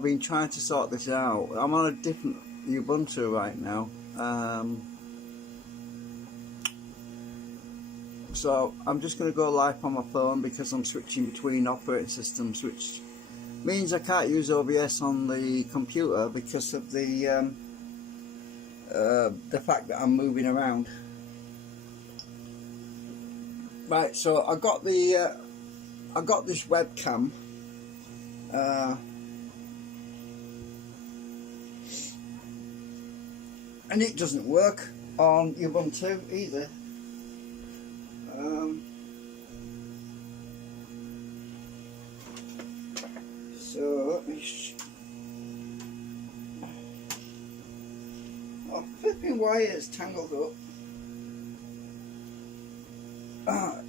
I've been trying to sort this out. I'm on a different Ubuntu right now. So I'm just going to go live on my phone because I'm switching between operating systems, which means I can't use OBS on the computer because of the fact that I'm moving around. Right, so I got this webcam. And it doesn't work on Ubuntu either. So oh, flipping wires tangled up.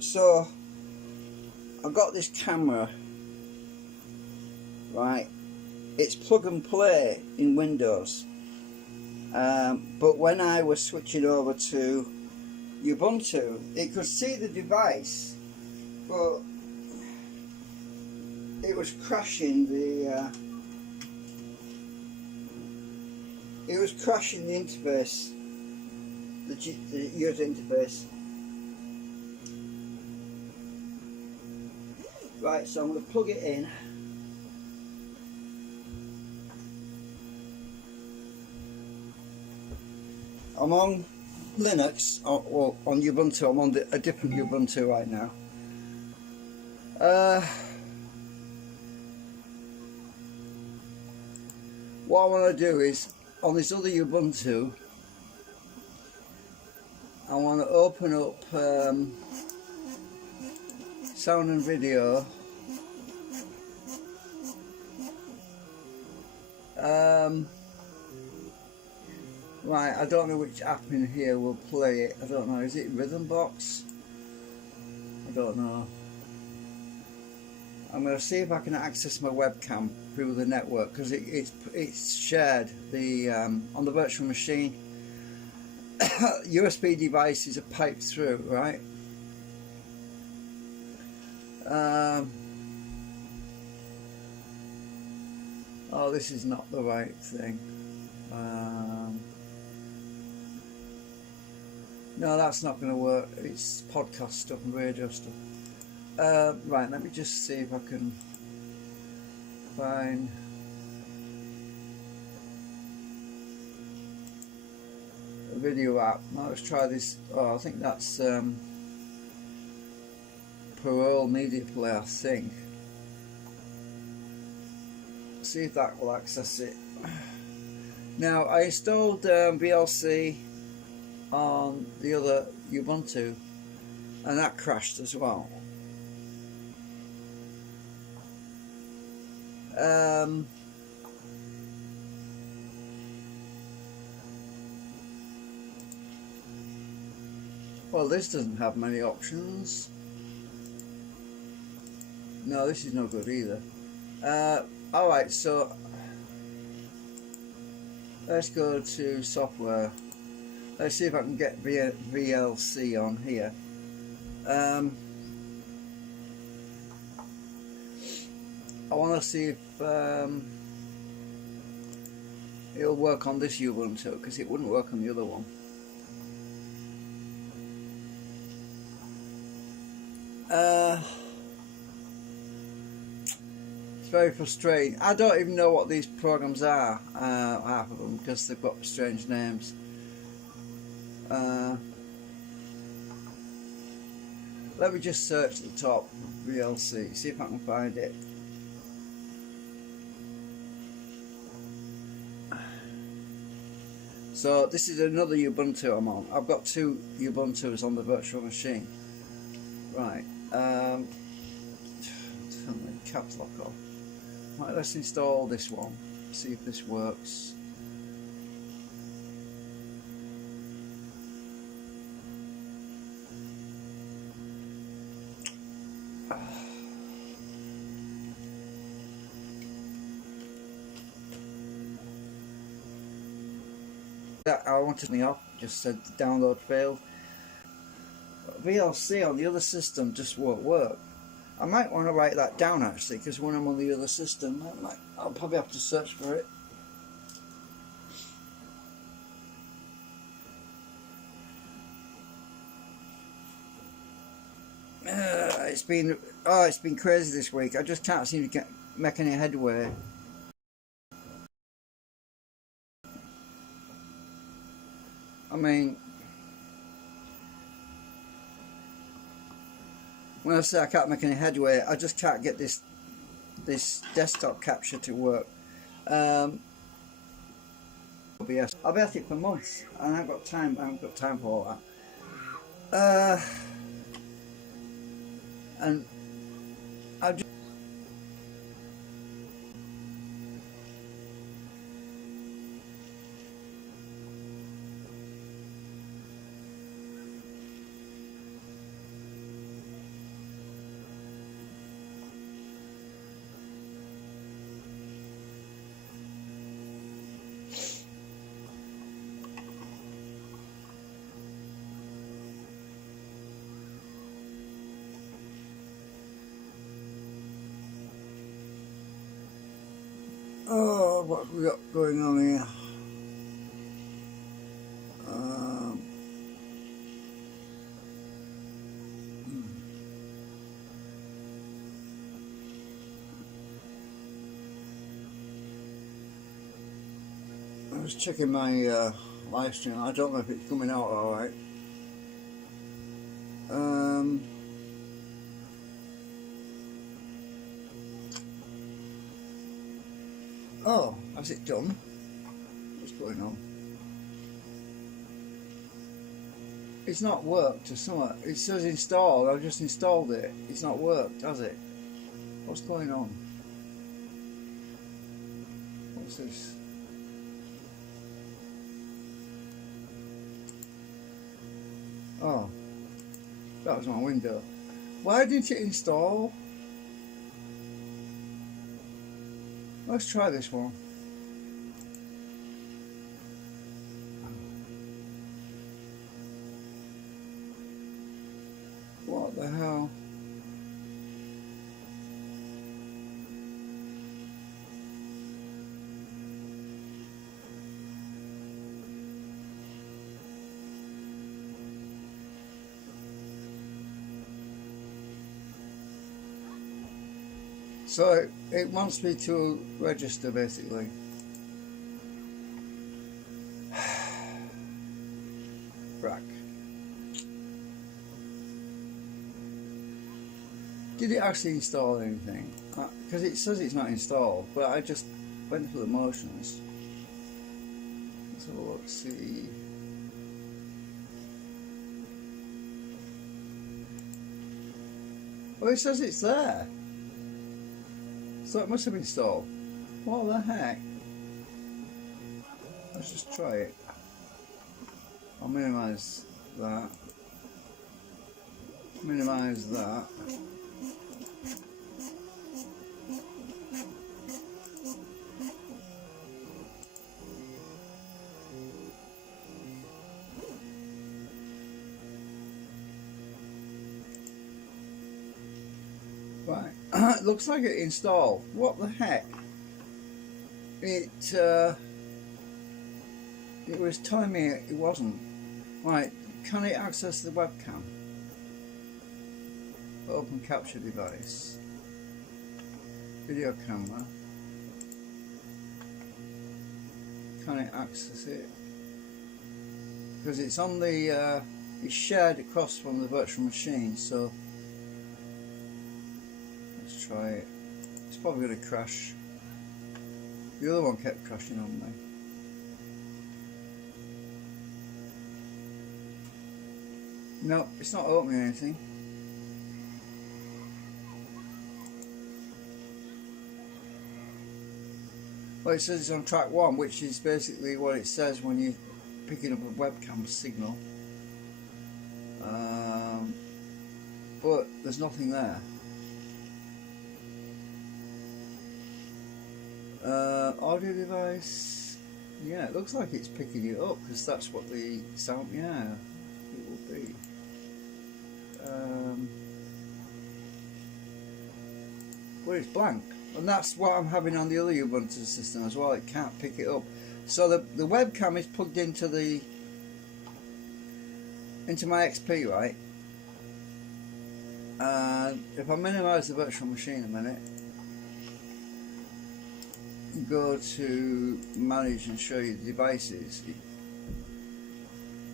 So I've got this camera, right? It's plug and play in Windows. But when I was switching over to Ubuntu, it could see the device, but it was crashing the interface, the user interface. Right, so I'm going to plug it in. I'm on Linux, or on Ubuntu. I'm on a different Ubuntu right now. What I want to do is, on this other Ubuntu, I want to open up sound and video. Right, I don't know which app in here will play it. I don't know, is it Rhythm Box? I don't know. I'm going to see if I can access my webcam through the network, because it's shared on the virtual machine. USB devices are piped through, right? Oh, this is not the right thing. No, that's not going to work. It's podcast stuff and radio stuff. Right, let me just see if I can find a video app. Now let's try this. Oh, I think that's Parole Media Player, I think. See if that will access it. Now, I installed VLC on the other Ubuntu, and that crashed as well. Well, this doesn't have many options. No, this is no good either. Alright, so let's go to software. Let's see if I can get VLC on here. I want to see if it'll work on this Ubuntu, because it wouldn't work on the other one. It's very frustrating. I don't even know what these programs are, half of them, because they've got strange names. Let me just search at the top, VLC, see if I can find it. So this is another Ubuntu I'm on. I've got two Ubuntus on the virtual machine. Right, turn the caps lock off. Right, let's install this one, see if this works. That I wanted me off, just said the download failed. VLC on the other system just won't work. I might want to write that down actually, because when I'm on the other system, I'll probably have to search for it. It's been crazy this week. I just can't seem to make any headway. I mean, when I say I can't make any headway, I just can't get this desktop capture to work. I'll be at it for months, and I haven't got time for all that. And I just what have we got going on here? I was checking my live stream. I don't know if it's coming out all right. Oh, has it done? What's going on? It's not worked or something. It says installed. I've just installed it. It's not worked, has it? What's going on? What's this? Oh, that was my window. Why didn't it install? Let's try this one. What the hell? So it wants me to register basically. Brack. Did it actually install anything? Because it says it's not installed, but I just went through the motions. Let's have a look, see. Well, it says it's there. So it must have been installed. What the heck? Let's just try it. I'll minimize that. Minimize that. Right, it looks like it installed. What the heck? It was telling me it wasn't. Right, can it access the webcam? Open capture device. Video camera. Can it access it? Because it's on the, it's shared across from the virtual machine, so let's try it. It's probably going to crash. The other one kept crashing on me. No, it's not opening anything. Well, it says it's on track 1, which is basically what it says when you're picking up a webcam signal. But there's nothing there. Audio device. Yeah, it looks like it's picking it up because that's what the sound. Yeah, it will be. but it's blank. And that's what I'm having on the other Ubuntu system as well. It can't pick it up. So the webcam is plugged into my XP, right? And if I minimise the virtual machine a minute, go to manage and show you the devices.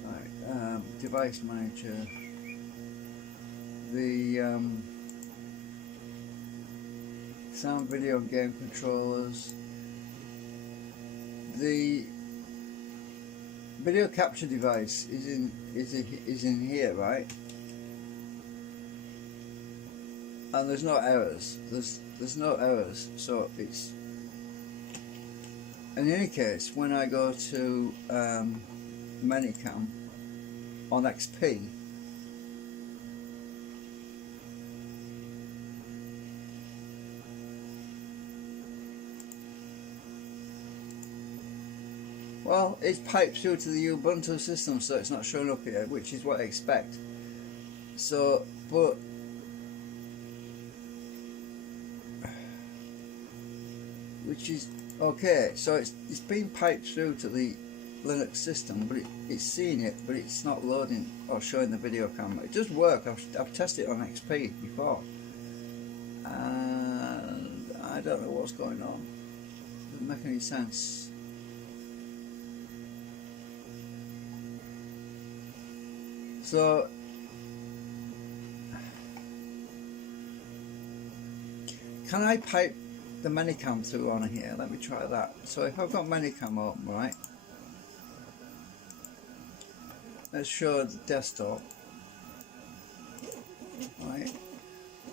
Right, device manager. The sound, video, game controllers. The video capture device is in here, right? And there's no errors. There's no errors. So it's, in any case, when I go to Minicam on XP, well, it's piped through to the Ubuntu system, so it's not showing up here, which is what I expect. So, but which is okay. So it's been piped through to the Linux system, but it's seeing it, but it's not loading or showing the video camera. It does work. I've tested it on XP before, and I don't know what's going on. Doesn't make any sense. So can I pipe the Minicam through on here? Let me try that. So if I've got Minicam open, right, let's show the desktop, right,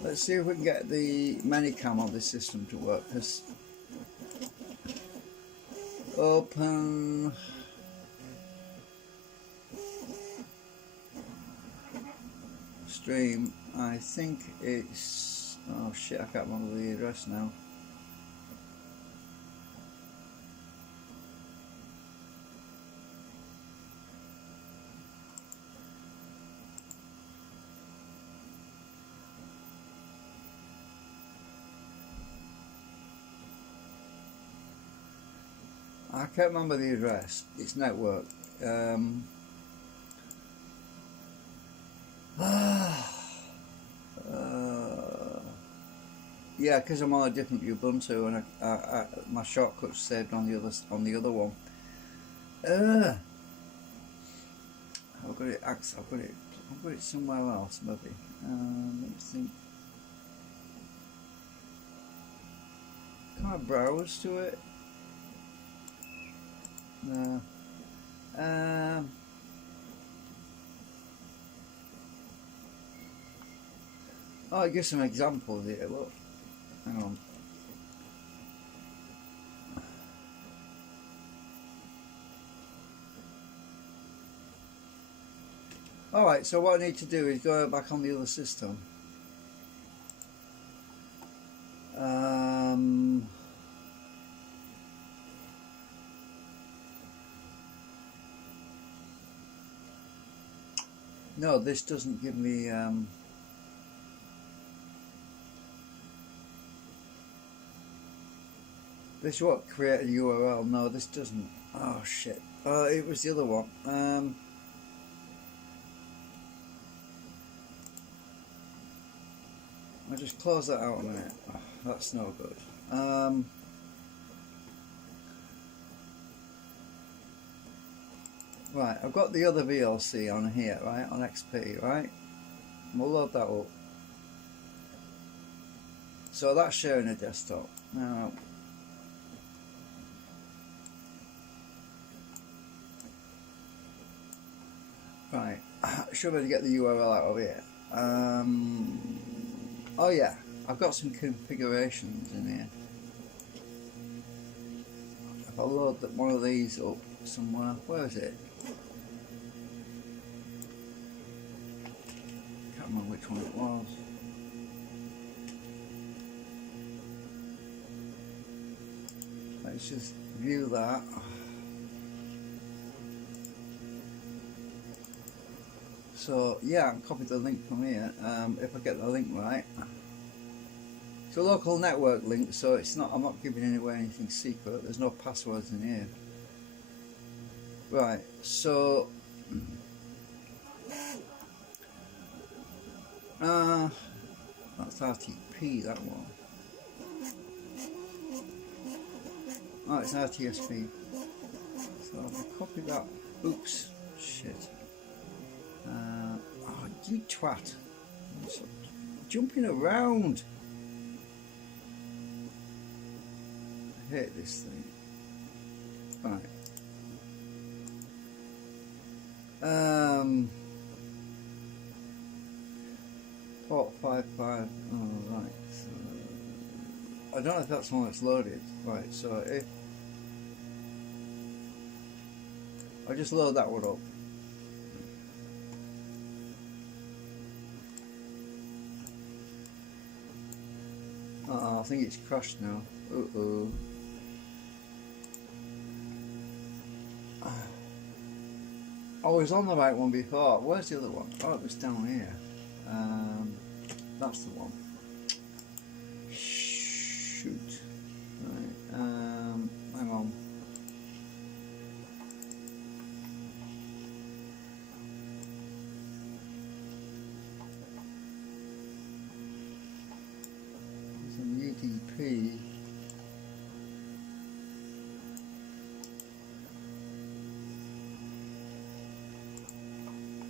let's see if we can get the Minicam on this system to work. Because open stream, I think it's, oh shit, I can't remember the address now. I can't remember the address. It's network. Yeah, because I'm on a different Ubuntu and my shortcut's saved on the other one. I've got it. I've got it somewhere else, maybe. Let me think. Can I browse to it? No. Oh, I give some examples here. Look, hang on. Alright, so what I need to do is go back on the other system. No, this doesn't give me this what create a URL. No, this doesn't. Oh shit. It was the other one. I'll just close that out a minute. Oh, that's no good. Right, I've got the other VLC on here, right, on XP, right? We'll load that up. So that's sharing a desktop. Now, right, should be able to get the URL out of here. Oh yeah, I've got some configurations in here. If I load one of these up somewhere, where is it? Can't remember which one it was. Let's just view that. So yeah, I can copy the link from here. If I get the link right. It's a local network link, so it's not. I'm not giving away anything secret. There's no passwords in here. Right. So. That's RTP. That one. Oh, it's RTSP. So I'll copy that. Oops. Shit. Oh, you twat. Jumping around. I hate this thing. Right. Port 55. Oh, right. So, I don't know if that's one that's loaded. Right, so if I just load that one up. I think it's crashed now. Uh-oh. I was on the right one before. Where's the other one? Oh, it was down here. That's the one. Shoot. Right. Hang on. There's an UDP.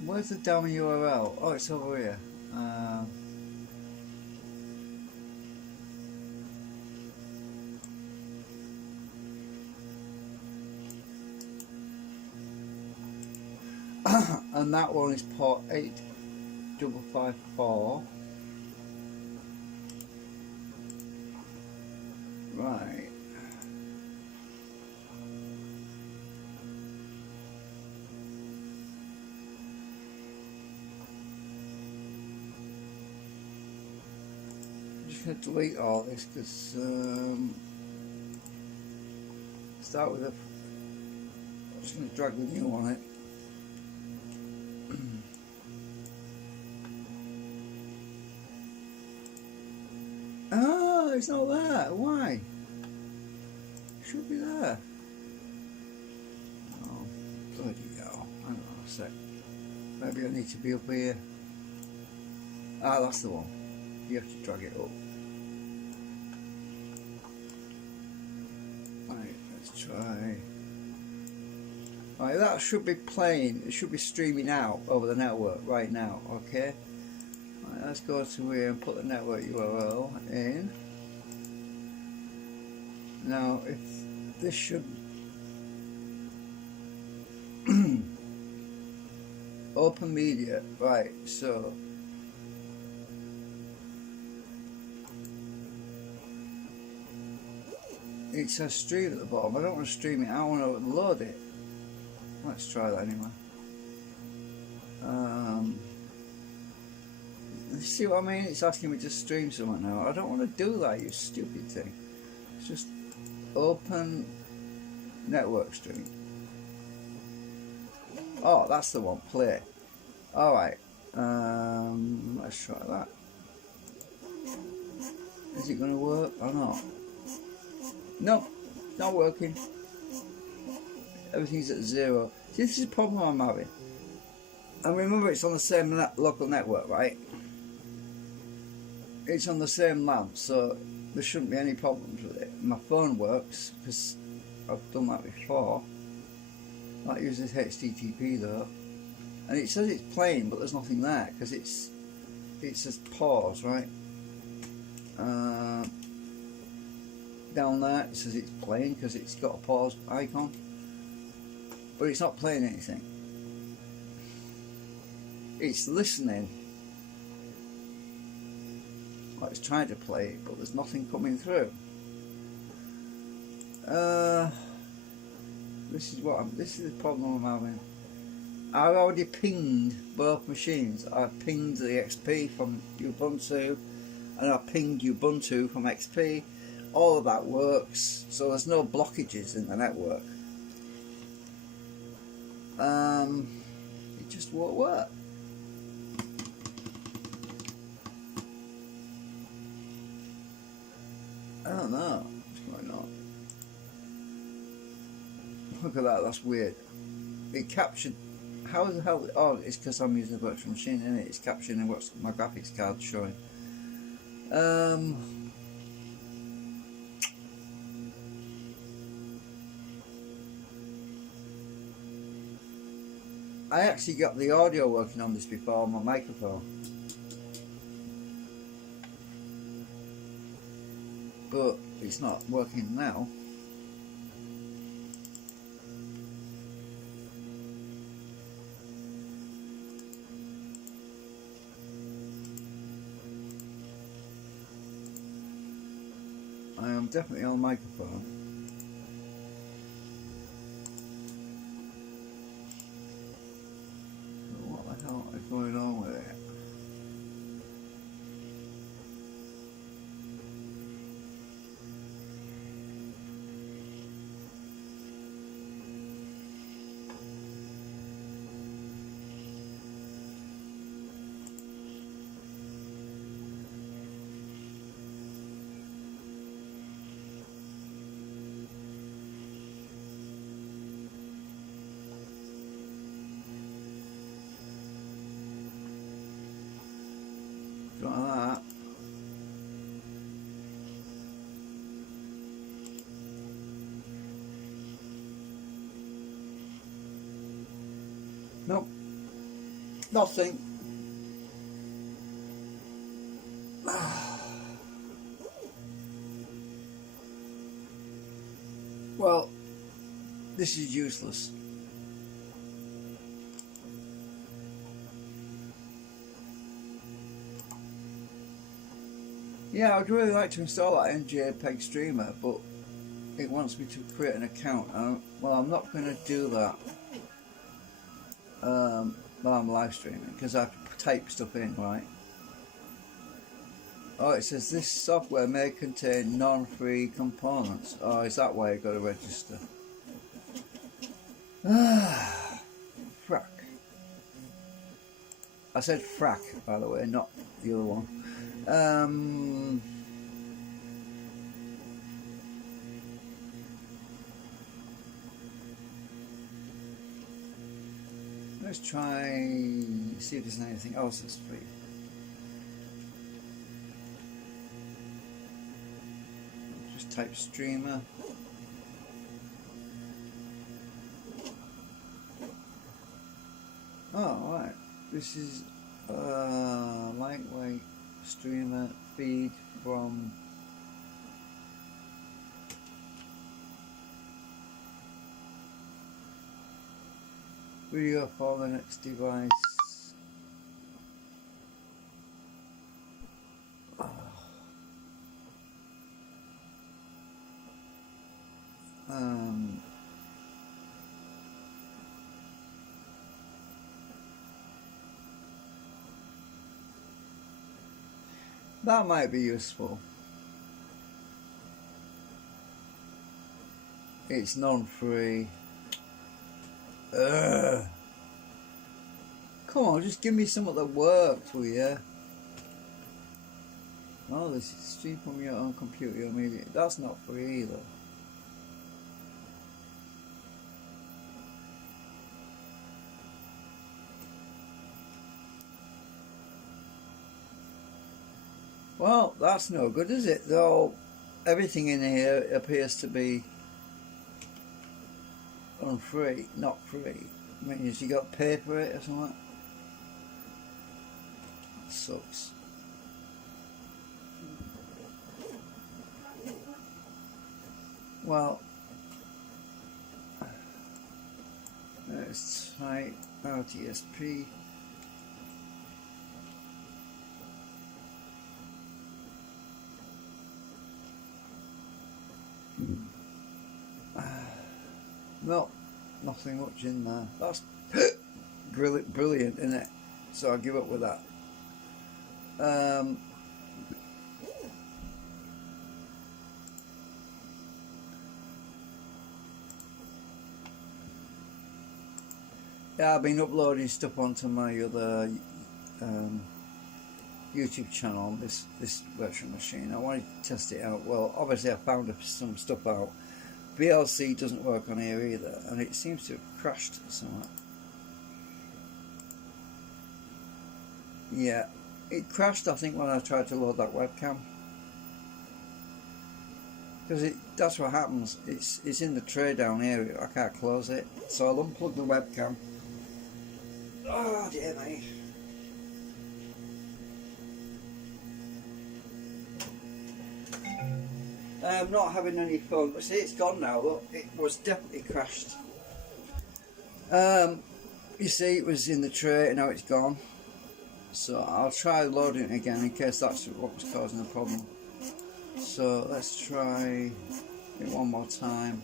Where's the dummy URL? Oh, it's over here. And that one is port 8554. Right. I'm just going to delete all this because start with a. I'm just going to drag the new on it. Oh, it's not there. Why? It should be there. Oh, bloody hell. Hang on a sec. Maybe I need to be up here. Ah, that's the one. You have to drag it up. Right, let's try. Right, that should be playing. It should be streaming out over the network right now. Okay. Right, let's go to here and put the network URL in. Now, if this should open media, right? So it says stream at the bottom. I don't want to stream it. I want to load it. Let's try that anyway. See what I mean? It's asking me to stream something now. I don't want to do that, you stupid thing. It's just open network stream. Oh, that's the one. Play. Alright. Let's try that. Is it going to work or not? No, it's not working. Everything's at 0. See, this is a problem I'm having. And remember, it's on the same local network, right? It's on the same LAN, so there shouldn't be any problems with it. My phone works because I've done that before. That uses HTTP though, and it says it's playing, but there's nothing there because it says pause, right? Down there it says it's playing because it's got a pause icon, but it's not playing anything. It's listening. Like it's trying to play it, but there's nothing coming through. This is the problem I'm having. I already pinged both machines. I pinged the XP from Ubuntu, and I pinged Ubuntu from XP. All of that works, so there's no blockages in the network. It just won't work. I don't know what's going on. Look at that, that's weird. It captured. How the hell? Oh, it's because I'm using a virtual machine, isn't it? It's capturing what's my graphics card showing. I actually got the audio working on this before on my microphone, but it's not working now. I am definitely on microphone. So what the hell is going on with it? Like that. Nope. Nothing. Well, this is useless. Yeah, I'd really like to install that JPEG streamer, but it wants me to create an account. Well, I'm not going to do that while I'm live streaming, because I have to type stuff in, right? Oh, it says this software may contain non-free components. Oh, is that why I got to register? Frack. I said frack, by the way, not the other one. Let's try see if there's anything else that's free. Just type streamer. Oh, right. This is lightweight streamer feed from video for the next device. That might be useful. It's non-free. Come on, just give me something that works, will you? Oh, this is stream from your own computer or media. That's not free either. Well, that's no good, is it? Though everything in here appears to be unfree, not free. I mean, has you got to pay for it or something? That sucks. Well, let's try RTSP. No, nothing much in there. That's brilliant, isn't it? So I'll give up with that. Yeah, I've been uploading stuff onto my other YouTube channel on this virtual machine. I wanted to test it out. Well, obviously I found some stuff out. VLC doesn't work on here either, and it seems to have crashed somewhat. Yeah, it crashed, I think, when I tried to load that webcam, because that's what happens. It's in the tray down here. I can't close it, so I'll unplug the webcam. Oh dear me. I'm not having any fun. But see, it's gone now. Look, it was definitely crashed. You see, it was in the tray and now it's gone. So I'll try loading it again in case that's what was causing the problem. So let's try it one more time.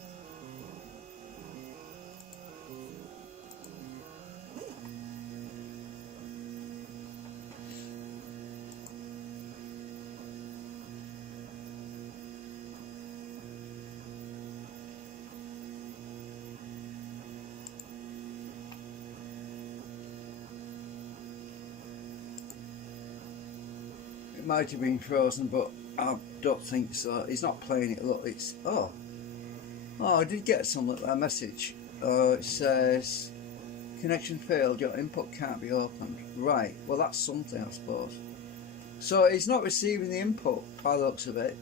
It might have been frozen, but I don't think so. He's not playing it. Look, it's oh, I did get a message. It says connection failed. Your input can't be opened. Right. Well, that's something, I suppose. So he's not receiving the input by the looks of it.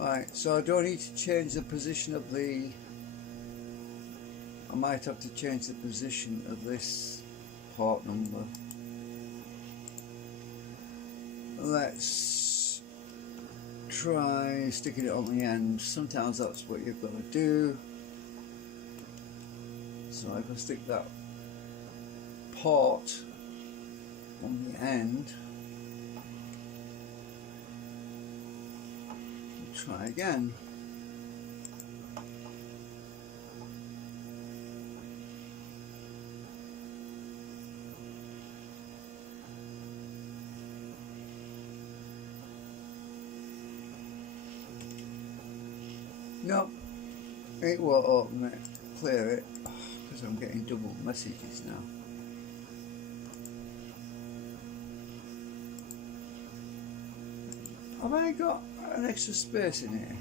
Right, so do I need to change the position of the... I might have to change the position of this port number. Let's try sticking it on the end. Sometimes that's what you've got to do. So I can stick that port on the end. Try again. Nope, it won't open it, clear it, because I'm getting double messages now. Have I got an extra space in here?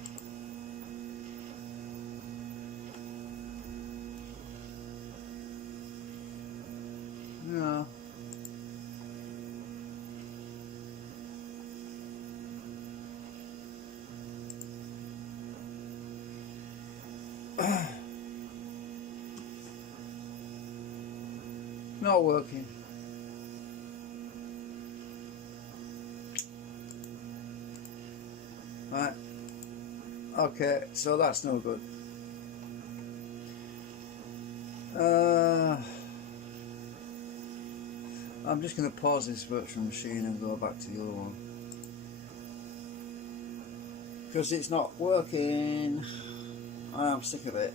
No. Not working. Right. Okay, so that's no good. I'm just going to pause this virtual machine and go back to the other one, because it's not working. I'm sick of it.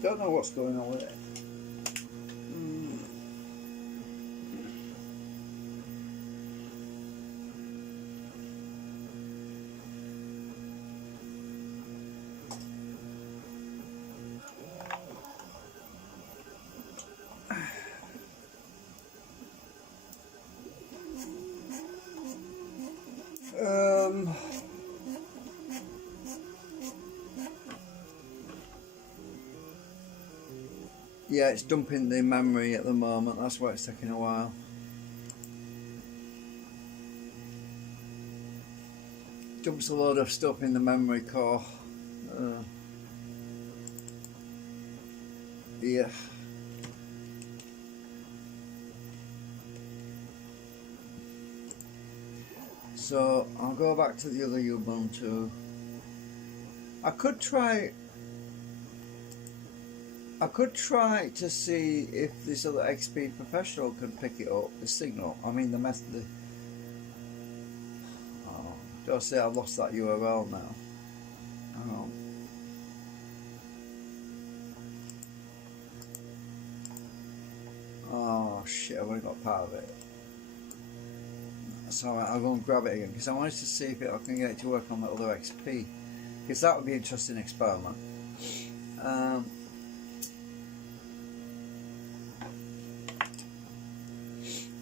Don't know what's going on with it. Yeah, it's dumping the memory at the moment, that's why it's taking a while. Dumps a load of stuff in the memory core. Yeah. So I'll go back to the other Ubuntu. I could try to see if this other XP Professional can pick it up, the signal. I mean the method. Gotta say, I've lost that URL now. Hang on. Oh shit, I've only got part of it. That's alright, I'll go and grab it again because I wanted to see if I can get it to work on the other XP, because that would be an interesting experiment.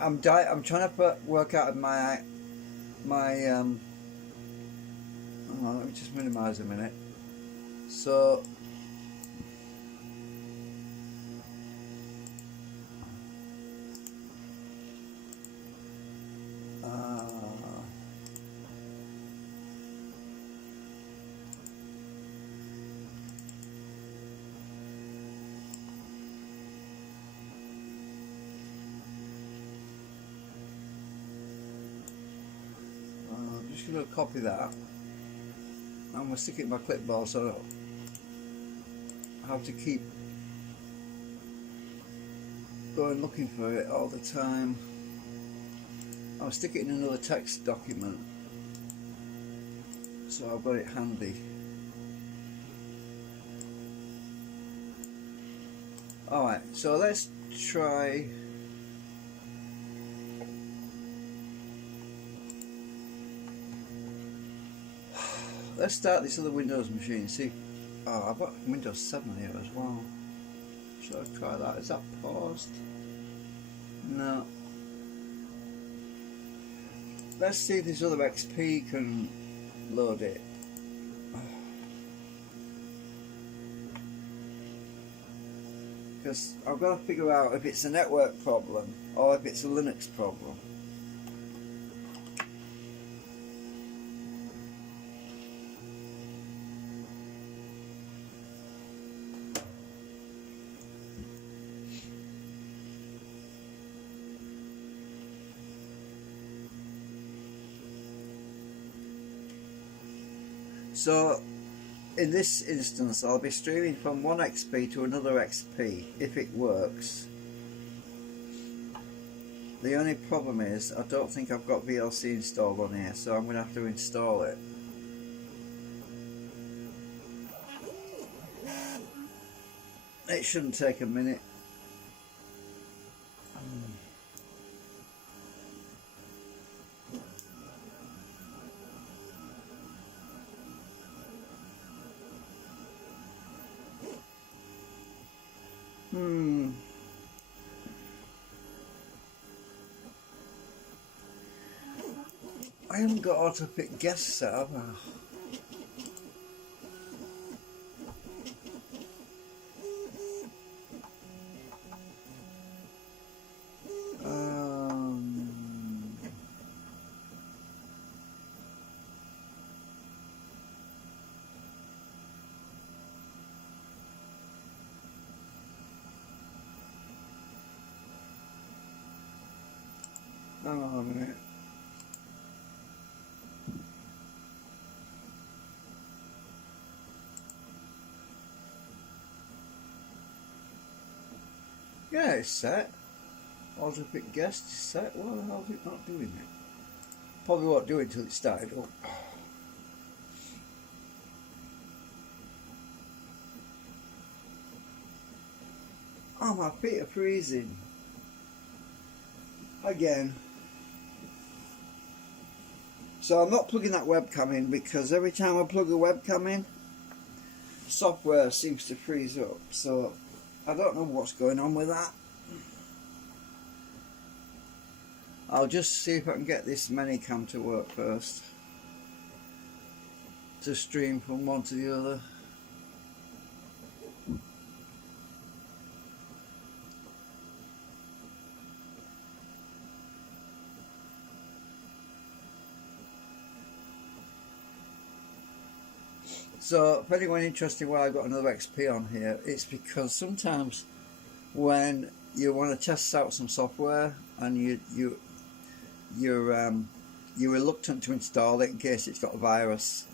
I'm trying to work out my hang on, let me just minimize a minute. So I'm just going to copy that. I'm going to stick it in my clipboard so I have to keep going looking for it all the time. I'll stick it in another text document so I've got it handy. Alright, so let's try. Let's start this other Windows machine. See, oh, I've got Windows 7 here as well. Should I try that? Is that paused? No. Let's see if this other XP can load it. Because I've got to figure out if it's a network problem or if it's a Linux problem. So in this instance I'll be streaming from one XP to another XP if it works. The only problem is I don't think I've got VLC installed on here, so I'm going to have to install it. It shouldn't take a minute. I haven't got auto pick guests set up. Hang on a minute. Yeah, it's set. Auto pick guest is set. Why the hell is it not doing it? Probably won't do it until it started up. Oh, my feet are freezing. Again. So I'm not plugging that webcam in because every time I plug a webcam in, software seems to freeze up. So I don't know what's going on with that. I'll just see if I can get this Minicam to work first, to stream from one to the other. So if anyone interested why I got another XP on here, it's because sometimes when you want to test out some software and you're reluctant to install it in case it's got a virus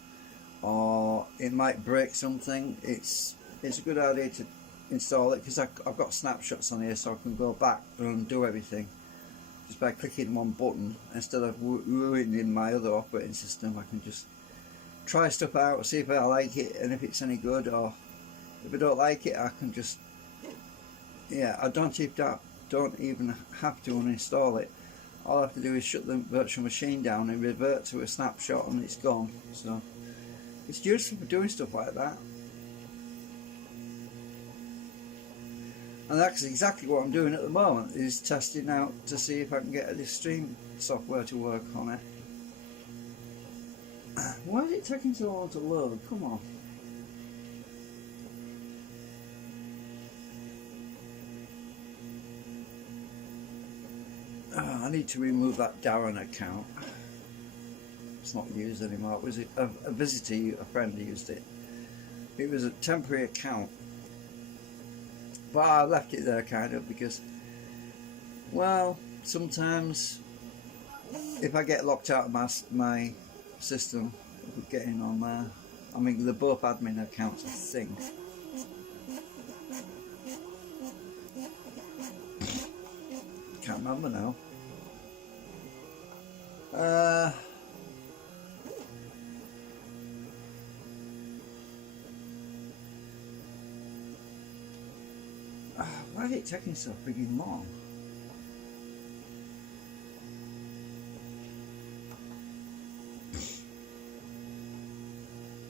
or it might break something, it's a good idea to install it, because I've got snapshots on here so I can go back and undo everything just by clicking one button instead of ruining my other operating system. I can just try stuff out, see if I like it and if it's any good, or if I don't like it I can just, yeah, I don't even have to uninstall it. All I have to do is shut the virtual machine down and revert to a snapshot and it's gone. So it's useful for doing stuff like that. And that's exactly what I'm doing at the moment, is testing out to see if I can get this stream software to work on it. Why is it taking so long to load? Come on. I need to remove that Darren account. It's not used anymore. It was a visitor, a friend used it. It was a temporary account. But I left it there kind of because, well, sometimes if I get locked out of my system, getting on there. I mean, they're both admin accounts, I think. Can't remember now. Why is it taking so freaking long?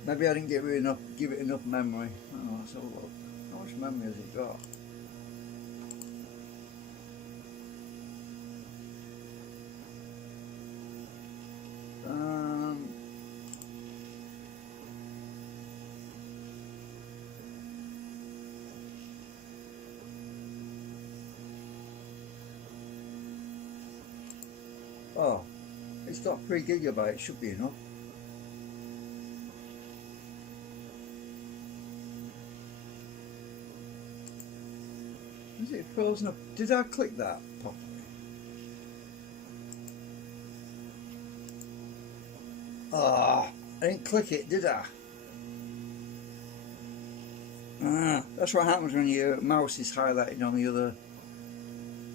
Maybe I didn't give it enough memory. Oh, let's have a look. How much memory has it got? Oh, it's got 3 gigabytes, should be enough. Is it frozen up? Did I click that properly? Ah, I didn't click it, did I? That's what happens when your mouse is highlighted on the other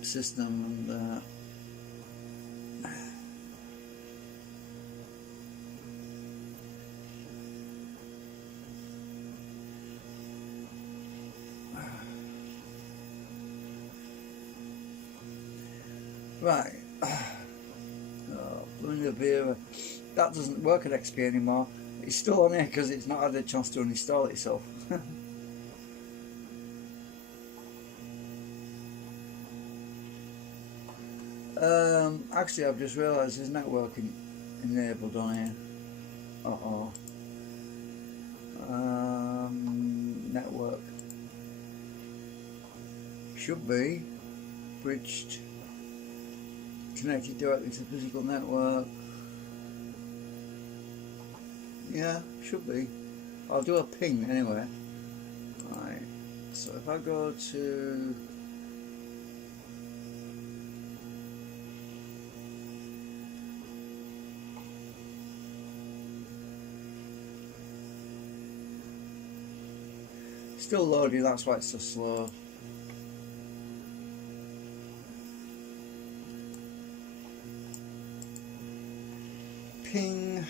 system and right. Vera. That doesn't work at XP anymore. It's still on here because it's not had a chance to uninstall itself. Actually, I've just realised there's networking enabled on here. Network should be bridged, connected directly to the physical network. Yeah, should be. I'll do a ping anyway. Right. So if I go to still loading, that's why it's so slow. Ping.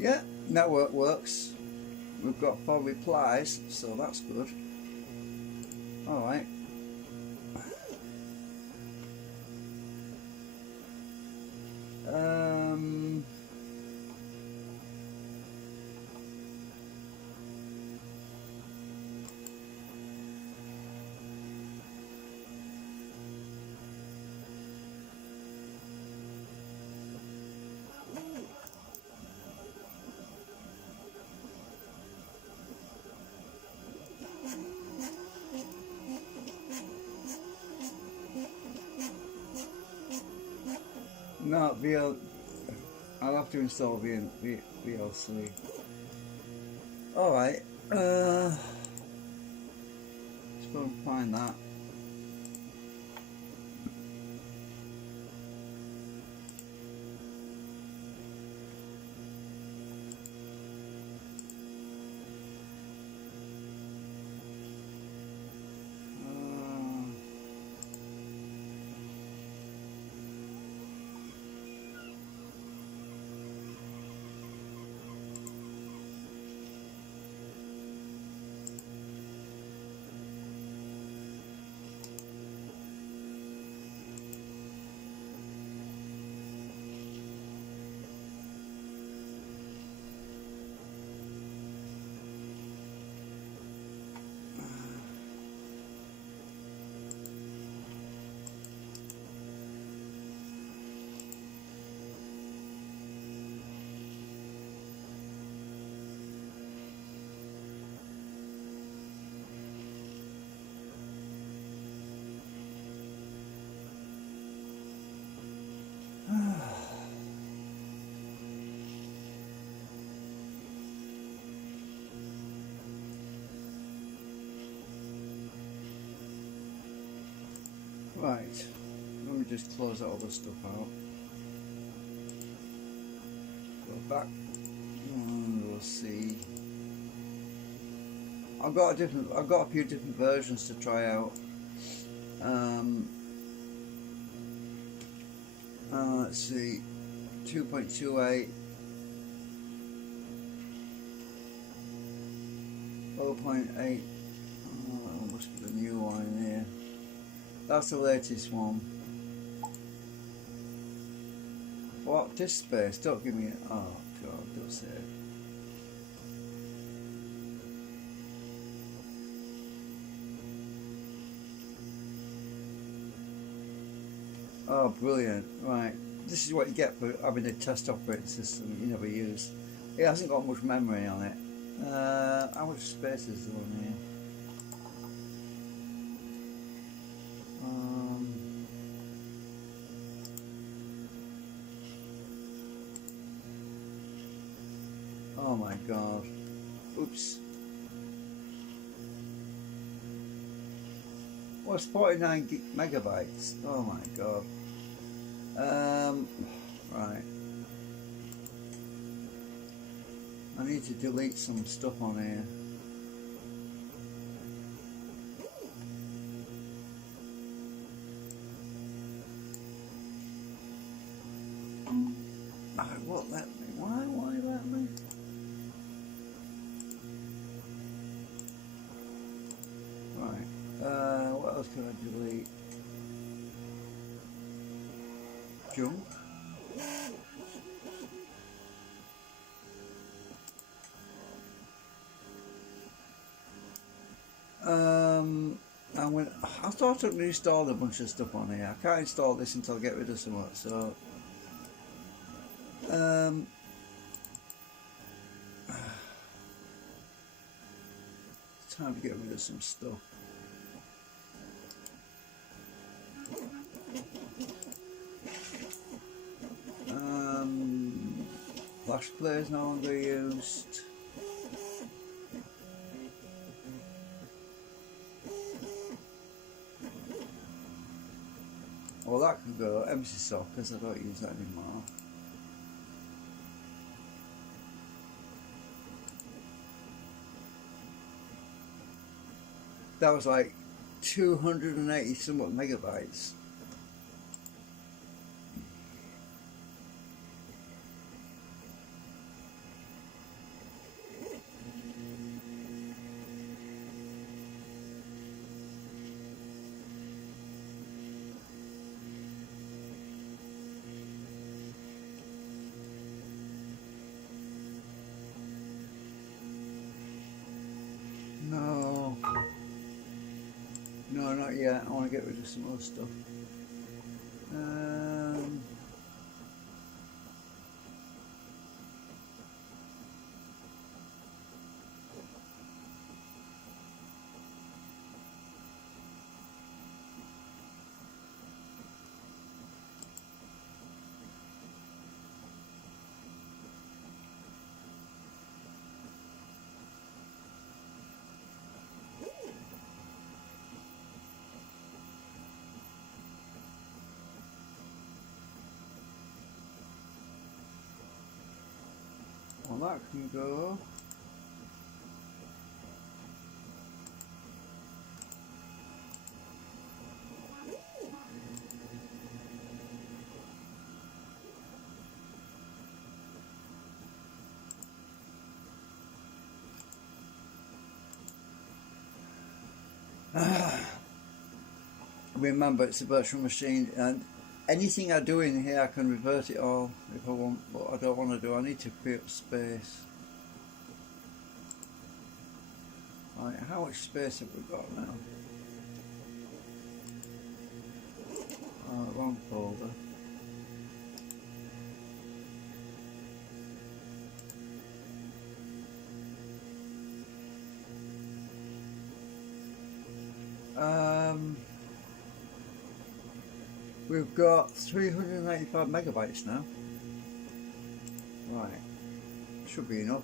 Yeah, network works. We've got 4 replies, so that's good. Alright. No, I'll have to install VLC. Alright, let's go and find that. Right, let me just close all this stuff out. Go back and we'll see. I've got a few different versions to try out. Let's see, 2.28, 0.8. Oh, that must be the new one in here. That's the latest one. What? Disk space? Don't give me. Oh God, don't say it. Oh, brilliant. Right. This is what you get for having a test operating system that you never use. It hasn't got much memory on it. How much space is there on here? Oh my God. Oops. What's 49 megabytes? Oh my God. Right. I need to delete some stuff on here. It won't let me. Why let me? Right. What else can I delete? Junk. I thought I reinstalled a bunch of stuff on here. I can't install this until I get rid of some of it, so it's time to get rid of some stuff. Flash player is no longer used. Well, that can go empty sock because I don't use that anymore. That was like 280 somewhat megabytes. No, not yet. I want to get rid of some other stuff. Well, that can go. Remember, it's a virtual machine, and anything I do in here I can revert it all if I want, but I don't want to do. I need to free up space. Right, how much space have we got now? Wrong folder. We've got 385 megabytes now. Right, should be enough.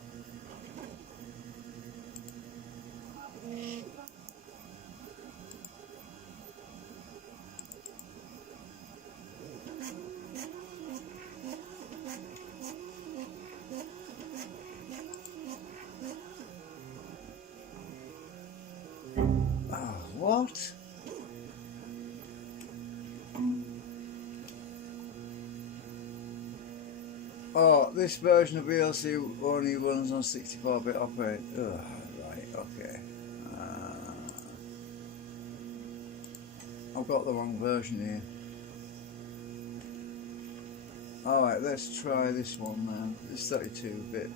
What? Oh, this version of VLC only runs on 64-bit operating. Right, okay. I've got the wrong version here. Alright, let's try this one then. This 32-bit.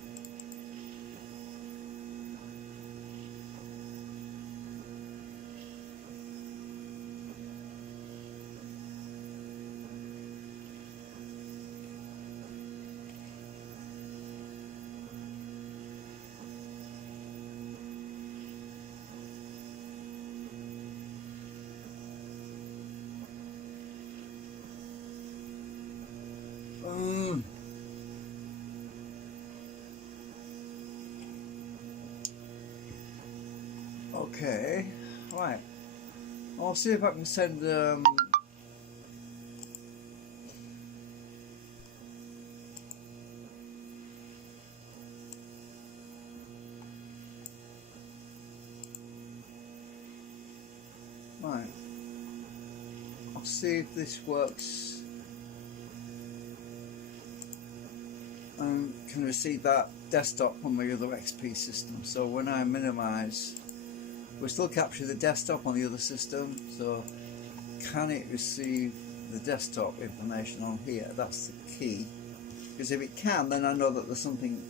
Okay, right. I'll see if I can send right. I'll see if this works and can receive that desktop on my other XP system. So when I minimize, we'll still capture the desktop on the other system, so can it receive the desktop information on here? That's the key, because if it can, then I know that there's something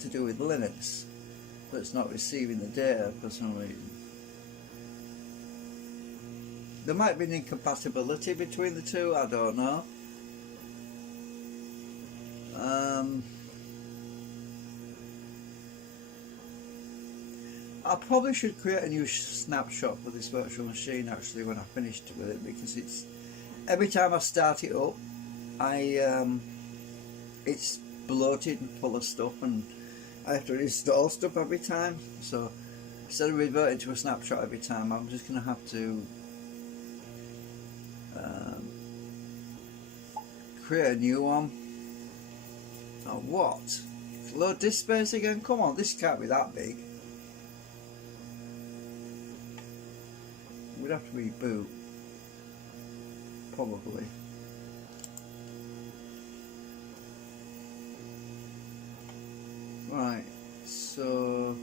to do with Linux that's not receiving the data for some reason. There might be an incompatibility between the two, I don't know. I probably should create a new snapshot for this virtual machine actually when I finished with it, because it's every time I start it up, it's bloated and full of stuff, and I have to install stuff every time. So instead of reverting to a snapshot every time, I'm just going to have to create a new one. Oh, what? Load disk space again? Come on, this can't be that big. We'd have to reboot, probably. Right, so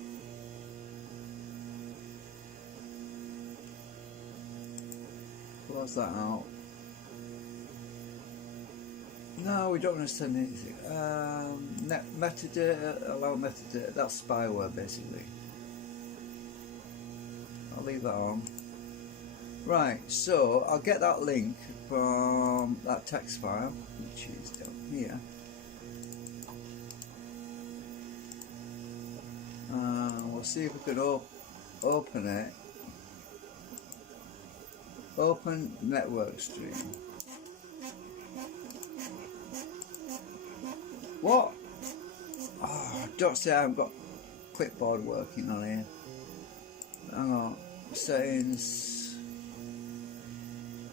close that out. No, we don't want to send anything. Metadata, allow metadata. That's spyware basically. I'll leave that on. Right, so I'll get that link from that text file, which is down here. We'll see if we could open it. Open network stream. What? Oh, don't say I haven't got clipboard working on here. Hang on. Settings.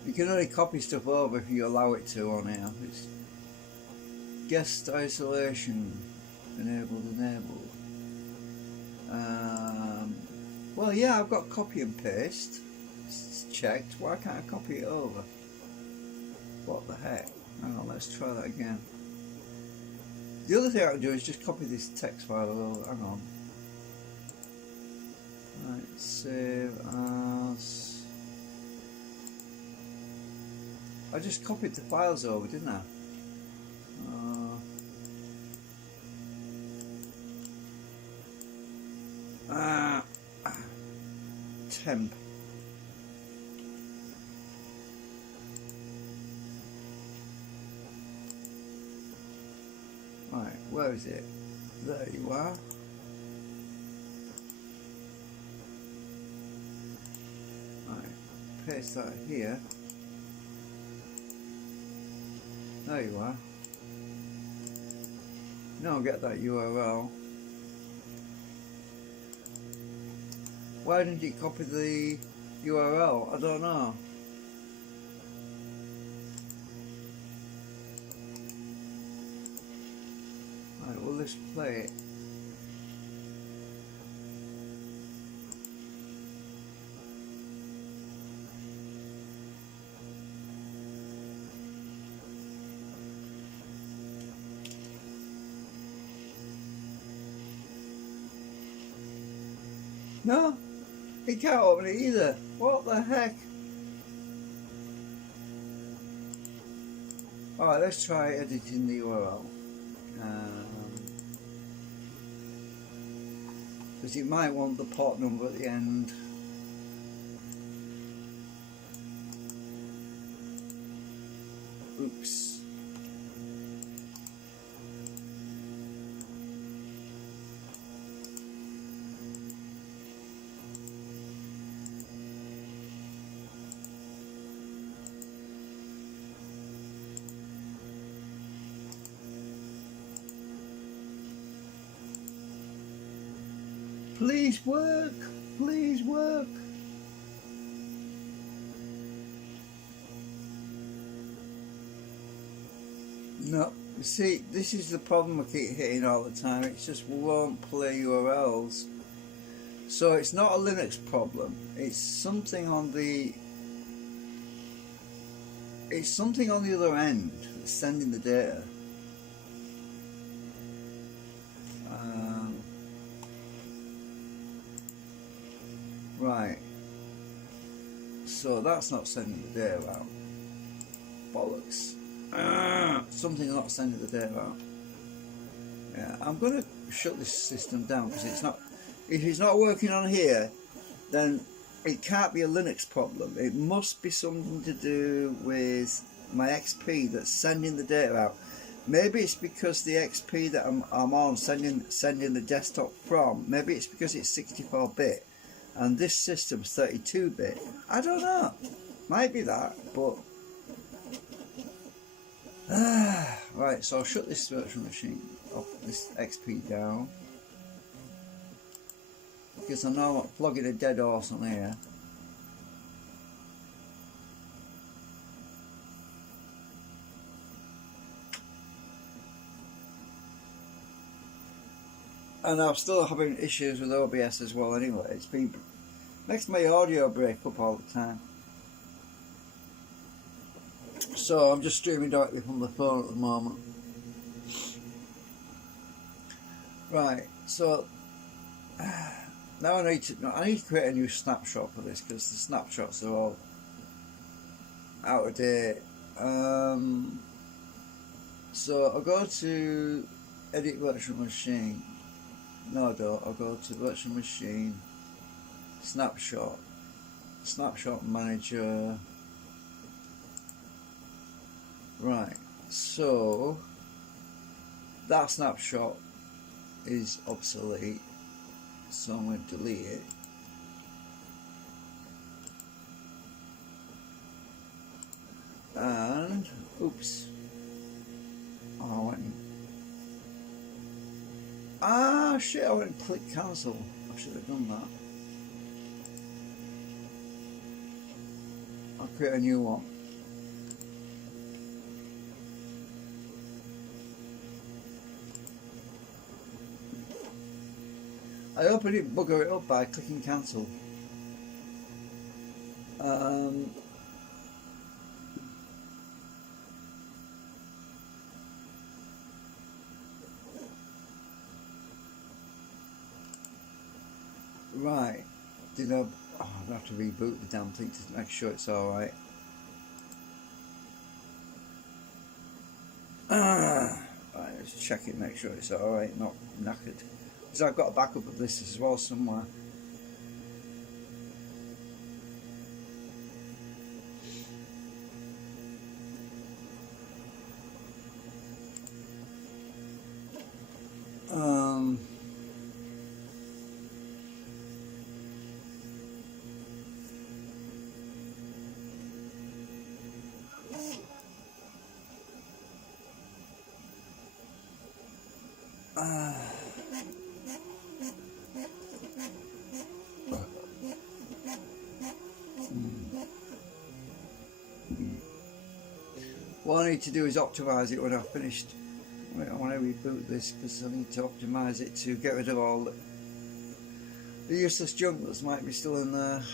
You can only copy stuff over if you allow it to on here. It's guest isolation. Enabled. Well, yeah, I've got copy and paste. It's checked. Why can't I copy it over? What the heck? Hang on, let's try that again. The other thing I can do is just copy this text file over. Hang on. Right, save as. I just copied the files over, didn't I? Temp. Right, where is it? There you are. Right, paste that here. There you are. Now get that URL. Why didn't you copy the URL? I don't know. Right, well, let's play it. No, he can't open it either. What the heck? Alright, let's try editing the URL. Because you might want the port number at the end. Oops. Please work. Please work. No, you see, this is the problem I keep hitting all the time. It just won't play URLs. So it's not a Linux problem. It's something on the other end that's sending the data. Right. So that's not sending the data out. Bollocks. Something's not sending the data out. Yeah, I'm going to shut this system down because it's not. If it's not working on here, then it can't be a Linux problem. It must be something to do with my XP that's sending the data out. Maybe it's because the XP that I'm on sending the desktop from. Maybe it's because it's 64-bit and this system's 32-bit. I don't know. Might be that, but. Right, so I'll shut this virtual machine off, this XP down, because I know I'm not flogging a dead horse on here. And I'm still having issues with OBS as well anyway. Makes my audio break up all the time. So I'm just streaming directly from the phone at the moment. Right, so now I need to create a new snapshot for this because the snapshots are all out of date. So I'll go to edit virtual machine. No, I don't. I'll go to virtual machine, snapshot manager. Right, so that snapshot is obsolete, so I'm going to delete it. And oops, I went. Shit! I went and clicked cancel. I should have done that. I'll create a new one. I hope I didn't bugger it up by clicking cancel. Right, did I? Oh, I'll have to reboot the damn thing to make sure it's alright. Right, let's check it, make sure it's alright, not knackered. Because I've got a backup of this as well somewhere. What I need to do is optimise it when I've finished. I want to reboot this because I need to optimise it to get rid of all the useless junk that might be still in there.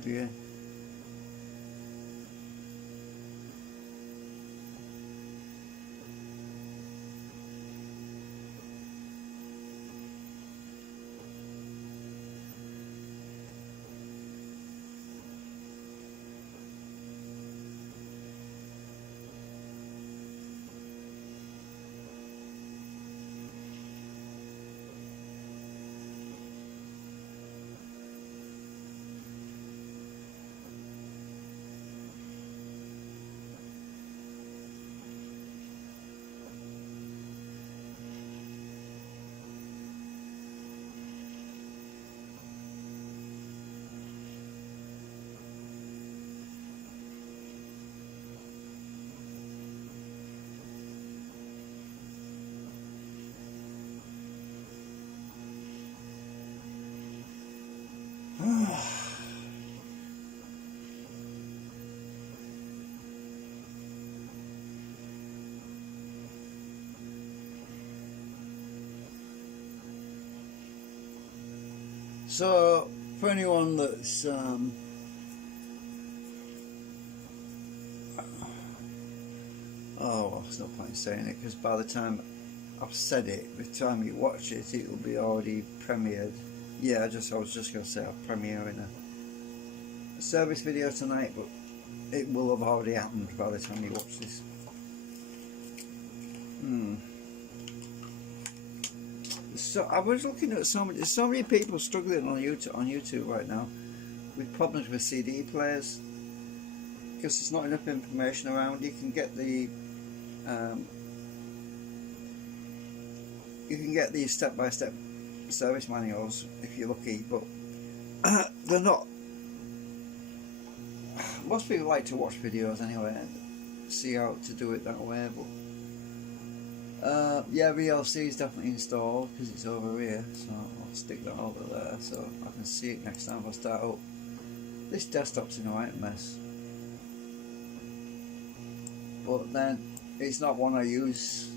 idea. So, for anyone that's oh, well, it's no point saying it because by the time I've said it, by the time you watch it, it will be already premiered. Yeah, I was just going to say I'm premiering a service video tonight, but it will have already happened by the time you watch this. So I was looking at so many people struggling on YouTube right now with problems with CD players because there's not enough information around. You can get the step-by-step service manuals if you're lucky, but they're not. Most people like to watch videos anyway and see how to do it that way, but yeah, VLC is definitely installed because it's over here, so I'll stick that over there so I can see it next time I start up. This desktop's in a right mess, but then it's not one I use.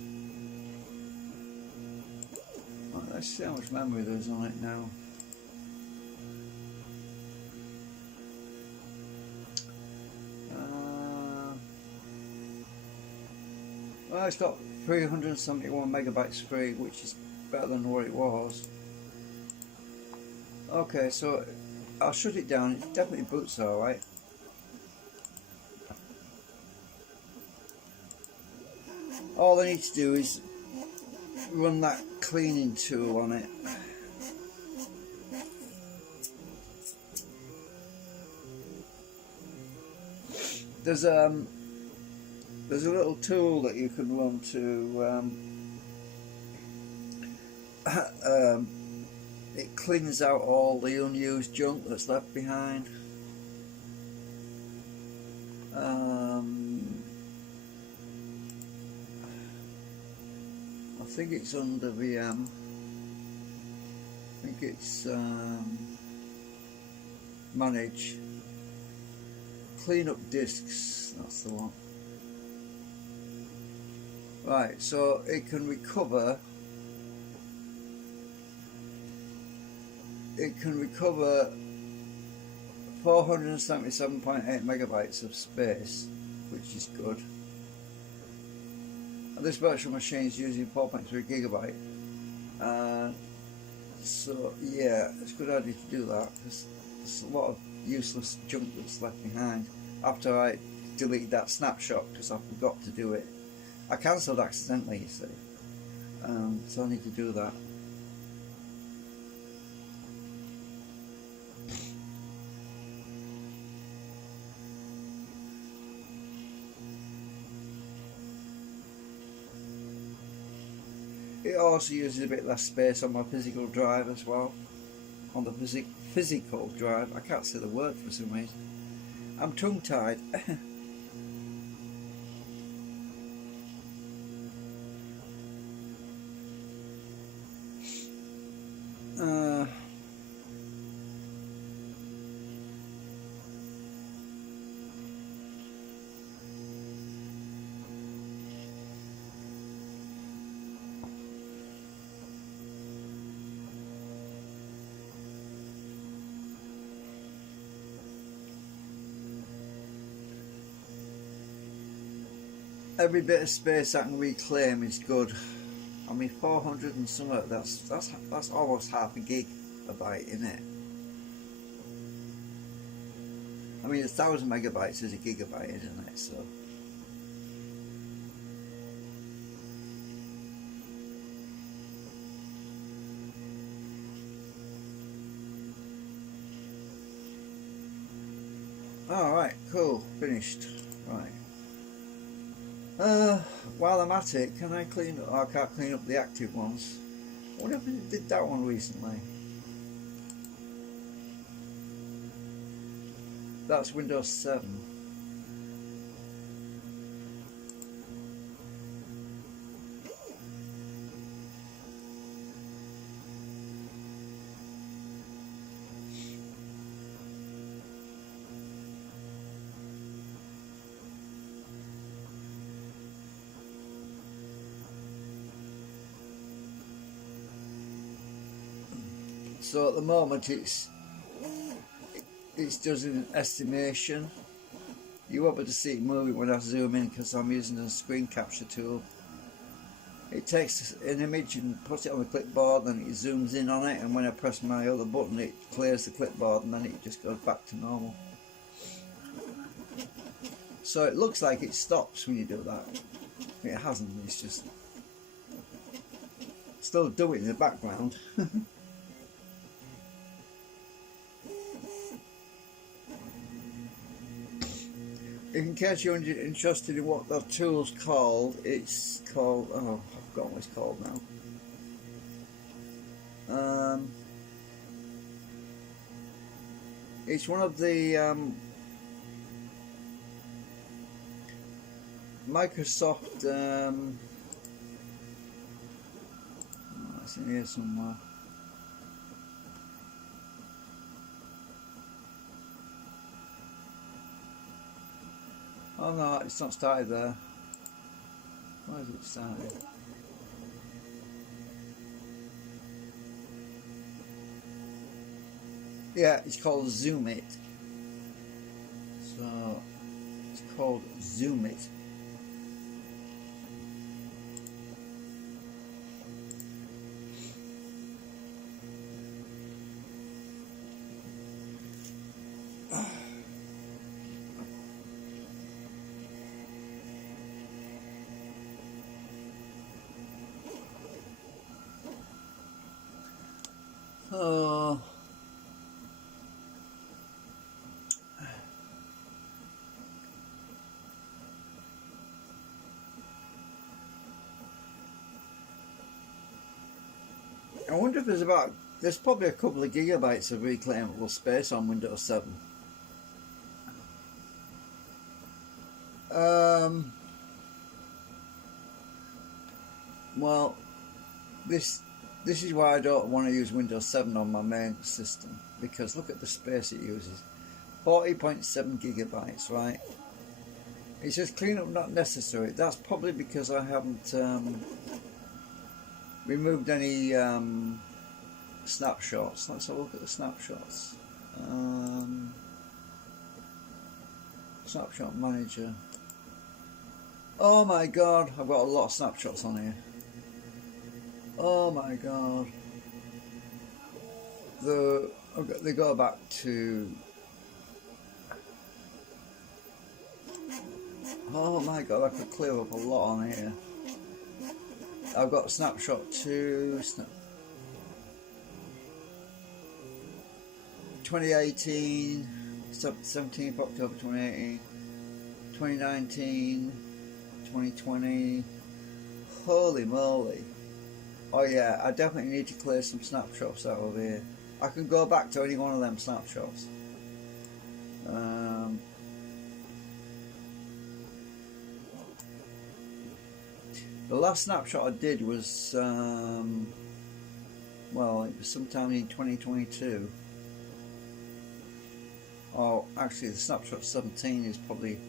Well, let's see how much memory there's on it now. Well, it's got 371 megabytes free, which is better than what it was. Okay, so I'll shut it down. It definitely boots alright. All I need to do is run that cleaning tool on it. There's a little tool that you can run to it cleans out all the unused junk that's left behind. I think it's under VM. I think it's manage, clean up disks, that's the one. Right, so it can recover 477.8 megabytes of space, which is good. And this virtual machine is using 4.3 gigabyte. So yeah, it's a good idea to do that because there's a lot of useless junk that's left behind after I deleted that snapshot because I forgot to do it. I cancelled accidentally, you see, so I need to do that. It also uses a bit less space on my physical drive as well. On the physical drive, I can't say the word for some reason. I'm tongue-tied. every bit of space I can reclaim is good. I mean, 400 and something, that's almost half a gigabyte, isn't it? I mean, 1,000 megabytes is a gigabyte, isn't it? So. Alright, cool, finished. Right. While I'm at it, can I clean up? I can't clean up the active ones. I wonder if I did that one recently. That's Windows 7. So at the moment it's just an estimation. You won't be able to see it moving when I zoom in because I'm using a screen capture tool. It takes an image and puts it on the clipboard, and it zooms in on it, and when I press my other button it clears the clipboard, and then it just goes back to normal. So it looks like it stops when you do that. It hasn't, it's just still doing it in the background. In case you're interested in what the tool's called, it's called, oh, I've forgotten what it's called now. It's one of the Microsoft, it's in here somewhere. Oh no, it's not started there. Why is it started? Yeah, it's called Zoom It. So it's called Zoom It. Oh. I wonder if there's probably a couple of gigabytes of reclaimable space on Windows 7. Well, this is why I don't want to use Windows 7 on my main system, because look at the space it uses. 40.7 gigabytes, right? It says cleanup not necessary. That's probably because I haven't removed any snapshots. Let's have a look at the snapshots. Snapshot manager. Oh my god, I've got a lot of snapshots on here. Oh my god. They go back to... Oh my god, I could clear up a lot on here. I've got snapshot 2, 2018, 17th October 2018, 2019, 2020. Holy moly. Oh yeah, I definitely need to clear some snapshots out of here. I can go back to any one of them snapshots. The last snapshot I did was, well, it was sometime in 2022. Oh, actually the snapshot 17 is probably,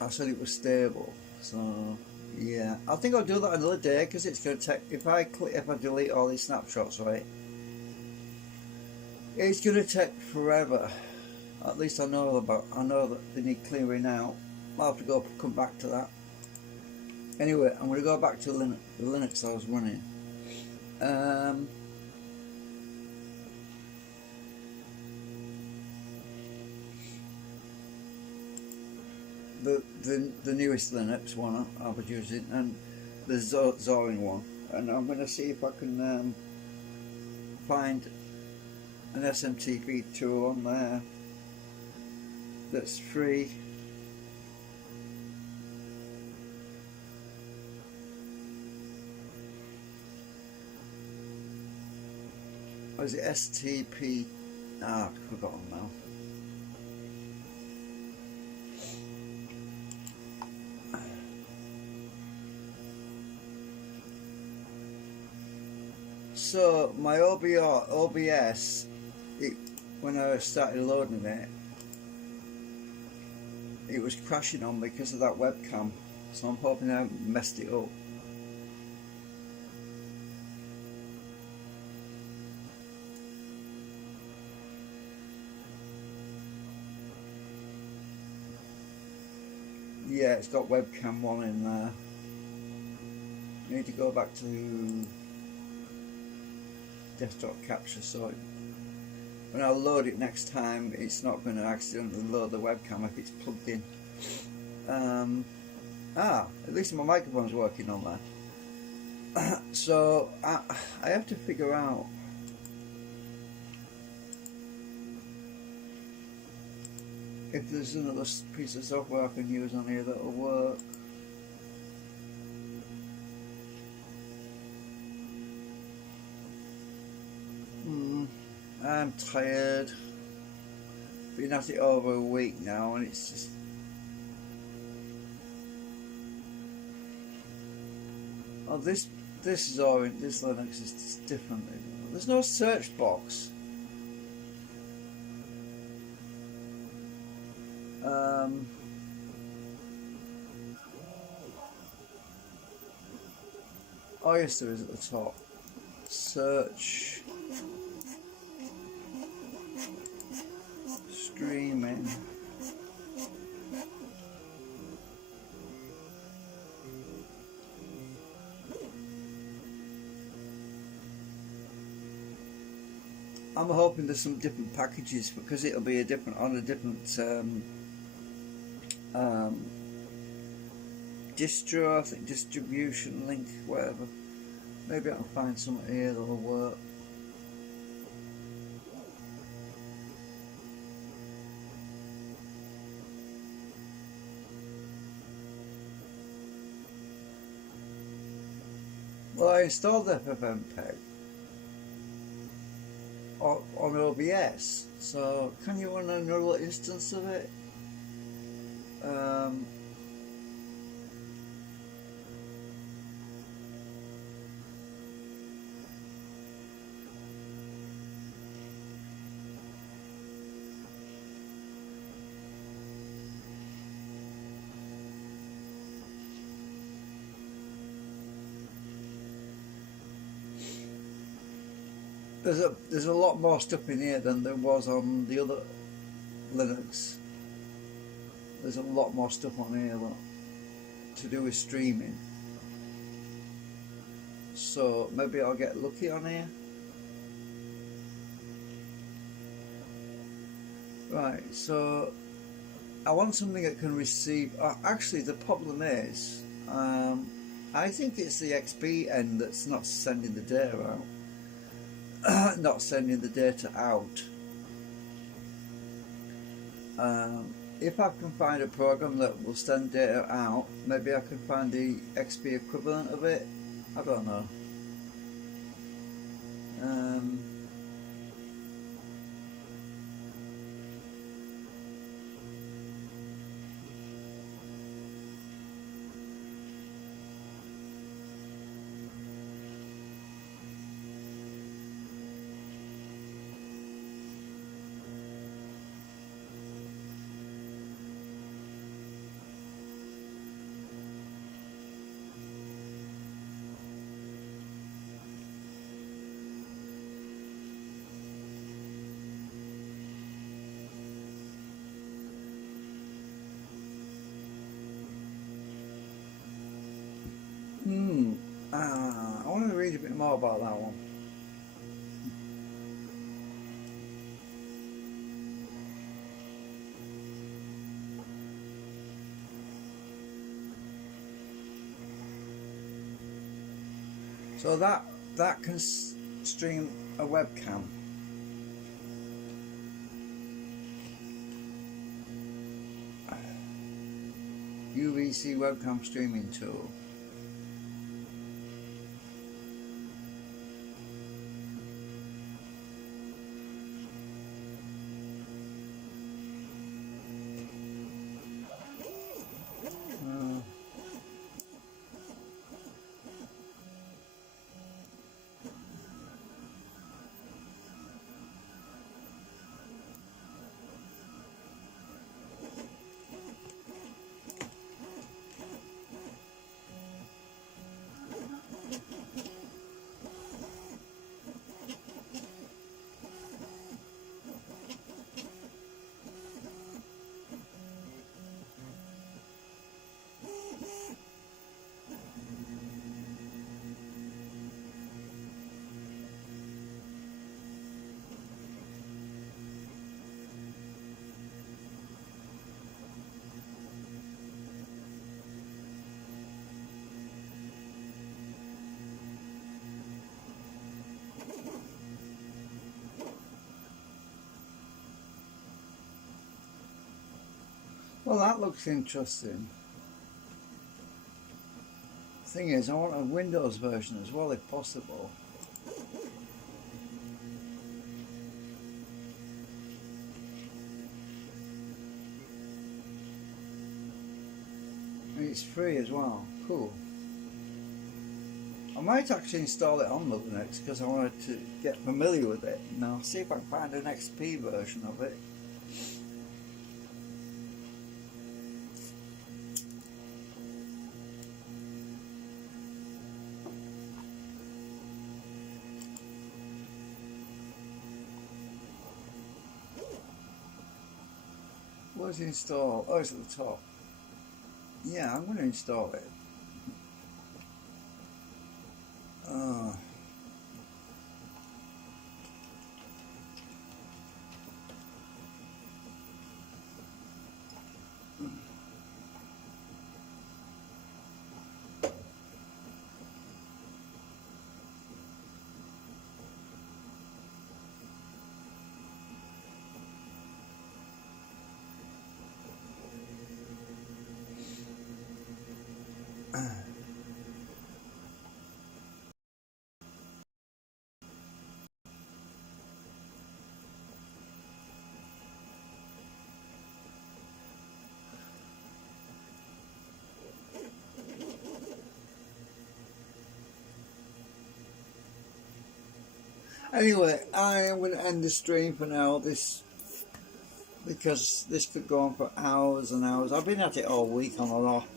I said it was stable, so yeah. I think I'll do that another day, because it's going to take, if I delete all these snapshots, right, it's going to take forever. At least I know that they need clearing out. I'll have to come back to that. Anyway, I'm going to go back to the Linux I was running. The newest Linux one I was using, and the Zorin one, and I'm going to see if I can find an SMTP tool on there that's free. Or is it STP? I've forgotten now. So my OBS, when I started loading it, it was crashing on because of that webcam. So I'm hoping I haven't messed it up. Yeah, it's got webcam one in there. I need to go back to desktop capture, so when I load it next time, it's not going to accidentally load the webcam if it's plugged in. At least my microphone's working on there. So I have to figure out if there's another piece of software I can use on here that'll work. I'm tired. Been at it over a week now, and it's just this Linux is just different. There's no search box. Oh yes, there is at the top. Search. Streaming. I'm hoping there's some different packages, because it'll be on a different distro, I think, distribution link, whatever. Maybe I can find something here that'll work. Well, I installed FFmpeg on OBS, so can you run another instance of it? There's a lot more stuff in here than there was on the other Linux. There's a lot more stuff on here to do with streaming. So maybe I'll get lucky on here. Right, so I want something that can receive. Actually, the problem is, I think it's the XP end that's not sending the data out. Not sending the data out. If I can find a program that will send data out, maybe I can find the XP equivalent of it. I don't know. know about that one. So that can stream a webcam. UVC webcam streaming tool. Well, that looks interesting. Thing is, I want a Windows version as well, if possible. And it's free as well. Cool. I might actually install it on Linux because I wanted to get familiar with it. Now, see if I can find an XP version of it. Where's it installed? Oh, it's at the top. Yeah, I'm going to install it. Anyway, I am going to end the stream for now. Because this could go on for hours and hours. I've been at it all week on and off,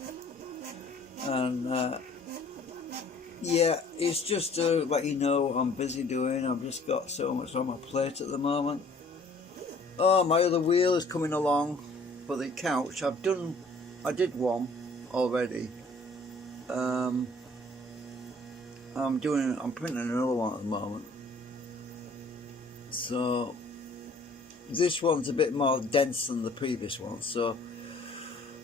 and yeah, it's just to let you know what I'm busy doing. I've just got so much on my plate at the moment. Oh, my other wheel is coming along for the couch. I did one already. I'm printing another one at the moment. So this one's a bit more dense than the previous one. So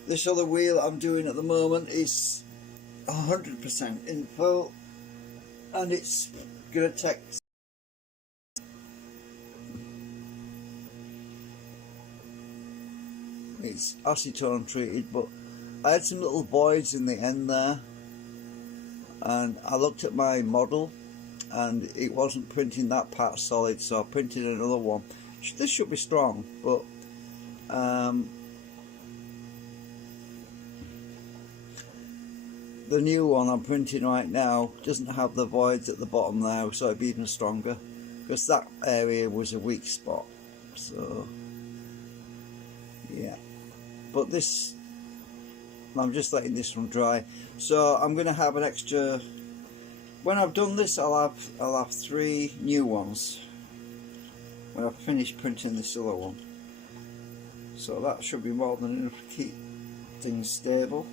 this other wheel I'm doing at the moment is 100% in full, and it's gonna take it's acetone treated, but I had some little voids in the end there, and I looked at my model and it wasn't printing that part solid, so I printed another one. This should be strong, but the new one I'm printing right now doesn't have the voids at the bottom there, so it'd be even stronger, because that area was a weak spot. So yeah, but this, I'm just letting this one dry. So I'm going to have an extra. When I've done this, I'll have 3 new ones when I've finished printing this other one. So that should be more than enough to keep things stable.